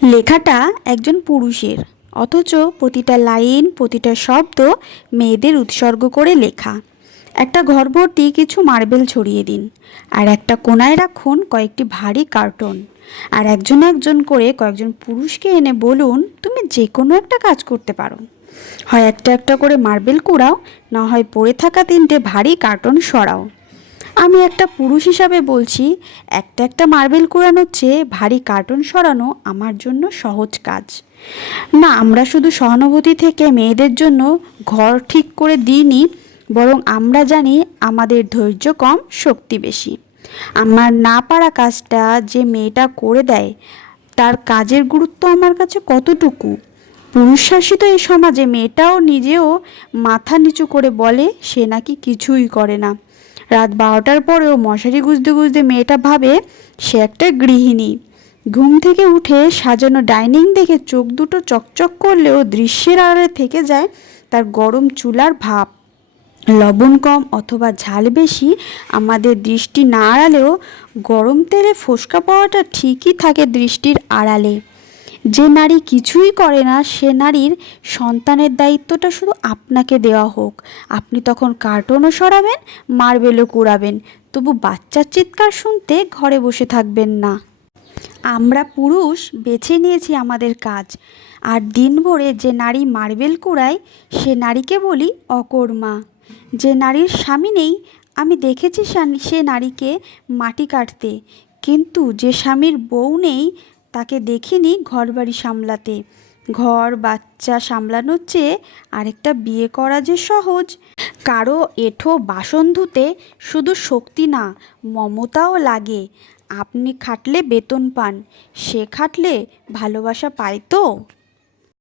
লেখাটা একজন পুরুষের, অথচ প্রতিটা লাইন প্রতিটা শব্দ মেয়েদের উৎসর্গ করে লেখা। একটা ঘর ভর্তি কিছু মার্বেল ছড়িয়ে দিন, আর একটা কোণায় রাখুন কয়েকটি ভারী কার্টন, আর একজন একজন করে কয়েকজন পুরুষকে এনে বলুন তুমি যে কোনো একটা কাজ করতে পারো। হয় একটা একটা করে মার্বেল কুড়াও, না হয় পড়ে থাকা তিনটে ভারী কার্টন সরাও। আমি একটা পুরুষ হিসাবে বলছি, একটা একটা মার্বেল কুড়ানোর চেয়ে ভারী কার্টুন সরানো আমার জন্য সহজ কাজ না। আমরা শুধু সহানুভূতি থেকে মেয়েদের জন্য ঘর ঠিক করে দিইনি, বরং আমরা জানি আমাদের ধৈর্য কম, শক্তি বেশি। আমার না পারা কাজটা যে মেয়েটা করে দেয়, তার কাজের গুরুত্ব আমার কাছে কতটুকু। পুরুষ শাসিত এই সমাজে মেয়েটাও নিজেও মাথা নিচু করে বলে সে নাকি কিছুই করে না। রাত 12টার পরেও মশারি গুঁজতে গুঁজতে মেয়েটা ভাবে সে একটা গৃহিণী। ঘুম থেকে উঠে সাজানো ডাইনিং দেখে চোখ দুটো চকচক করলেও দৃশ্যের আড়ালে থেকে যায় তার গরম চুলার ভাপ। লবণ কম অথবা ঝাল বেশি আমাদের দৃষ্টি না আড়ালেও গরম তেলে ফোসকা পাওয়াটা ঠিকই থাকে দৃষ্টির আড়ালে। যে নারী কিছুই করে না, সে নারীর সন্তানের দায়িত্বটা শুধু আপনাকে দেওয়া হোক। আপনি তখন কার্টুনও সরাবেন, মার্বেলও কুড়াবেন, তবু বাচ্চার চিৎকার শুনতে ঘরে বসে থাকবেন না। আমরা পুরুষ বেছে নিয়েছি আমাদের কাজ, আর দিন ভরে যে নারী মার্বেল কুড়ায় সে নারীকে বলি অকর্মা। যে নারীর স্বামী নেই, আমি দেখেছি সে নারীকে মাটি কাটতে, কিন্তু যে স্বামীর বউ নেই তাকে দেখিনি ঘরবাড়ি সামলাতে। ঘর বাচ্চা সামলানোর চেয়ে আরেকটা বিয়ে করা যে সহজ। কারো এঁঠো বাসন ধুতে শুধু শক্তি না, মমতাও লাগে। আপনি খাটলে বেতন পান, সে খাটলে ভালোবাসা পায় তো।